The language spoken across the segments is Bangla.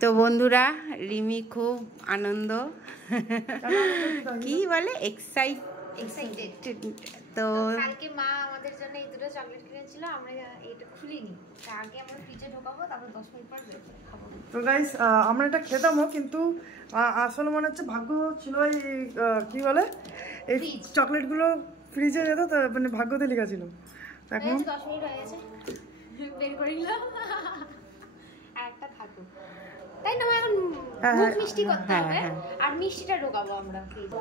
তো বন্ধুরা রিমি খুব আনন্দ কি বলে এক্সাইটেড। তো কালকে মা আমাদের জন্য এই দুটো চকলেট কিনেছিল, আমরা এটা খুলিনি, আগে আমরা ফ্রিজে ঢোকাবো, তারপর 10 মিনিট পর বের করে খাবো। তো গাইস আমরা এটা খেতামও, কিন্তু আসলে মনে হচ্ছে ভাগ্য ছিল এই কি বলে এই চকলেটগুলো ফ্রিজে যেত, মানে ভাগ্যতে লেখা ছিল। এখন 10 মিনিট হয়ে গেছে, বের করে নিলাম, আর একটা থাকুক, তাই না? এখন মুখ মিষ্টি করতে হবে আর মিষ্টিটা ঢোকাবো আমরা ফ্রিজে।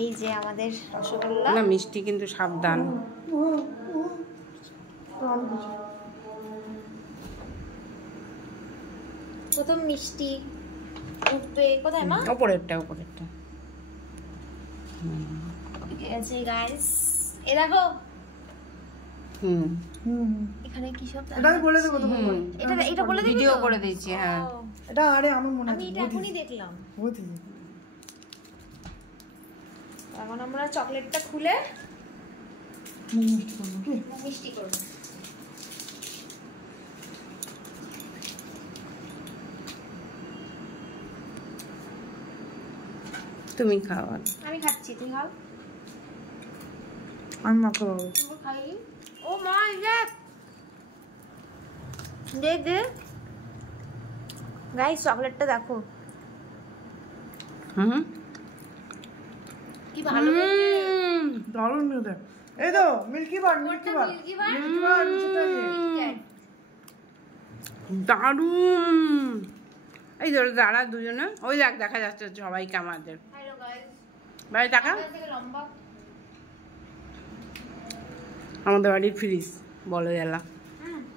এই যে আমাদের রসগোল্লা, না মিষ্টি কিন্তু সাবধান। প্রথম মিষ্টি উঠবে কোথায় মা? উপরেরটা। ঠিক আছে গাইস, এ দেখো এখানে কি সব এটা আমি বলে দেবো তোমাকে, এটা বলে দিবি, ভিডিও করে দিয়েছি। হ্যাঁ এটা আরে আমার মনে আছে, আমি এটা এখনই দেখলাম। এখন আমরা চকলেটটা খুলে মিষ্টি করব। তুমি খাও। আমি খাচ্ছি, তুই খাও। আমি মাখো তুমি খাই। ও মা দেখ গাইস, চকলেটটা দেখো কি ভালো, দারুণ খেতে। এই তো মিল্কি বার দারুণ। এই ধরো দাঁড়া দুজনে, ওই দেখা যাচ্ছে সবাইকে আমাদের। হ্যালো গাইস, বাড়ি টাকা লম্বা আমাদের বাড়ির ফ্রিজ বলো এলা।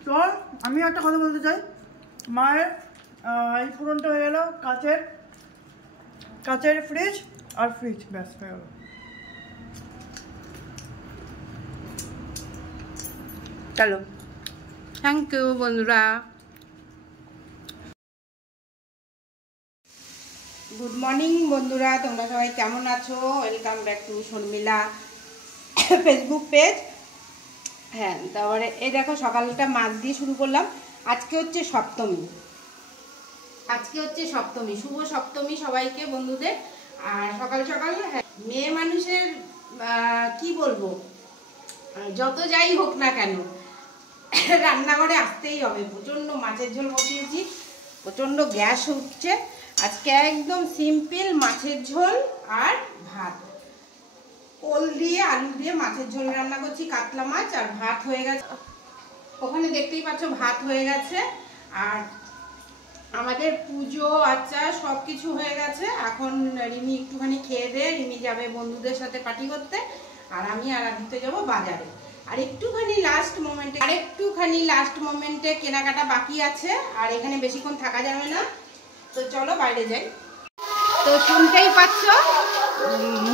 চল আমি একটা কথা বলতে চাই, মায়ের এই পুরনটা হয়ে গেল কাচের ফ্রিজ আর ফ্রিজ, ব্যাস হয়ে গেল। চলো, থ্যাংক ইউ বন্ধুরা। গুড মর্নিং বন্ধুরা, তোমরা সবাই কেমন আছো? Welcome back to Sharmila Facebook page. হ্যাঁ, তারপরে এই দেখো সকালটা মাছ দিয়ে শুরু করলাম। আজকে হচ্ছে সপ্তমী, শুভ সপ্তমী সবাইকে বন্ধুদের। আর সকাল সকাল মেয়ে মানুষের কি বলবো, যত যাই হোক না কেন রান্নাঘরে আসতেই হবে। প্রচণ্ড মাছের ঝোল বসিয়েছি, প্রচণ্ড গ্যাস উঠছে। আজকে একদম সিম্পল মাছের ঝোল আর ভাত, ওল দিয়ে আলু দিয়ে মাছের ঝোল রান্না করছি, কাতলা মাছ। আর ভাত হয়ে গেছে, ওখানে দেখতেই পাচ্ছ ভাত হয়ে গেছে। আর আমাদের পুজো আচার সব কিছু হয়ে গেছে। এখন রিমি একটুখানি খেয়ে দে, রিমি যাবে বন্ধুদের সাথে পার্টি করতে, আর আমি আর দিতে যাবো বাজারে। আর একটুখানি লাস্ট মোমেন্টে কেনাকাটা বাকি আছে, আর এখানে বেশিক্ষণ থাকা যাবে না। তো চলো বাইরে যাই। তো শুনতেই পাচ্ছ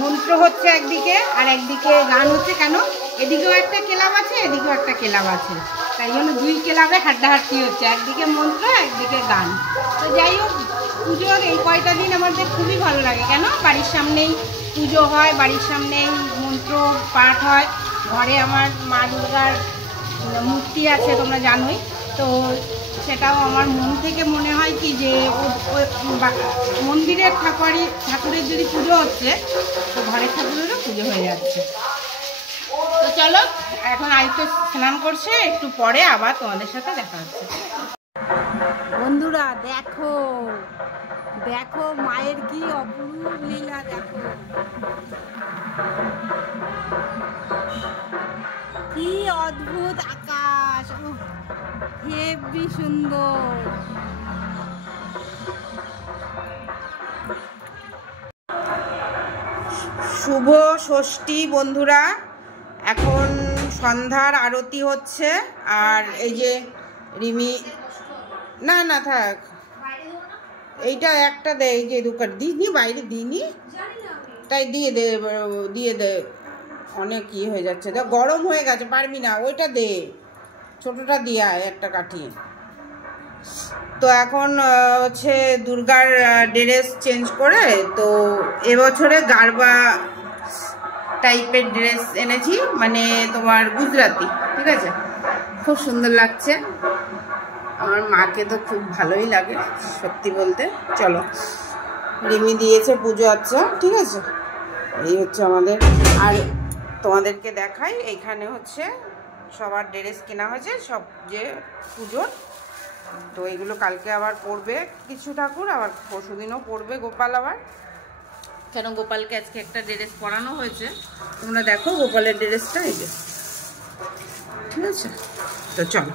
মন্ত্র হচ্ছে একদিকে, আর একদিকে গান হচ্ছে। কেন, এদিকেও একটা ক্লাব আছে, এদিকেও একটা ক্লাব আছে, তাই জন্য দুই ক্লাবে হাড্ডাহাড্ডি হচ্ছে, একদিকে মন্ত্র একদিকে গান। তো যাই হোক, পুজোর এই কয়টা দিন আমাদের খুবই ভালো লাগে। কেন, বাড়ির সামনেই পুজো হয়, বাড়ির সামনেই মন্ত্র পাঠ হয়, ঘরে আমার মা দুর্গার মূর্তি আছে তোমরা জানোই। তো সেটাও আমার মন থেকে মনে হয় কি যে মন্দিরের ঠাকুরের যদি পুজো হচ্ছে, তো ঘরের ঠাকুরেরও পুজো হয়ে যাচ্ছে। তো চলো, এখন আয়ুষ স্নান করছে, একটু পরে আবার তোমাদের সাথে দেখা হচ্ছে। বন্ধুরা দেখো মায়ের কি অপরূপ লীলা, দেখো কি অদ্ভুত আকাশ, হেবি সুন্দর। শুভ ষষ্ঠী বন্ধুরা, এখন সন্ধ্যার আরতি হচ্ছে। আর এই যে রিমি, না থাক, এইটা একটা দে, এই যে দোকান দিইনি, বাইরে দিইনি, তাই দিয়ে দে অনেক ইয়ে হয়ে যাচ্ছে, গরম হয়ে গেছে, পারবি না, ওইটা দে, ছোটটা দিয়ে আয় একটা কাঠিয়ে। তো এখন হচ্ছে দুর্গার ড্রেস চেঞ্জ করে, তো এবছরে গারবা টাইপের ড্রেস এনেছি, মানে তোমার গুজরাটি, ঠিক আছে, খুব সুন্দর লাগছে। আমার মাকে তো খুব ভালোই লাগে সত্যি বলতে। চলো, রিমি দিয়েছে পুজো, আচ্ছা ঠিক আছে। এই হচ্ছে আমাদের, আর তোমাদেরকে দেখাই এইখানে হচ্ছে সবার ড্রেস কেনা হয়েছে, সব যে পুজোর। তো এগুলো কালকে আবার পরবে কিছু ঠাকুর, আবার পরশুদিনও পরবে গোপাল আবার, কেন গোপালকে আজকে একটা ড্রেস পরানো হয়েছে। তোমরা দেখো গোপালের ড্রেসটা, এই যে ঠিক আছে। তো চলো।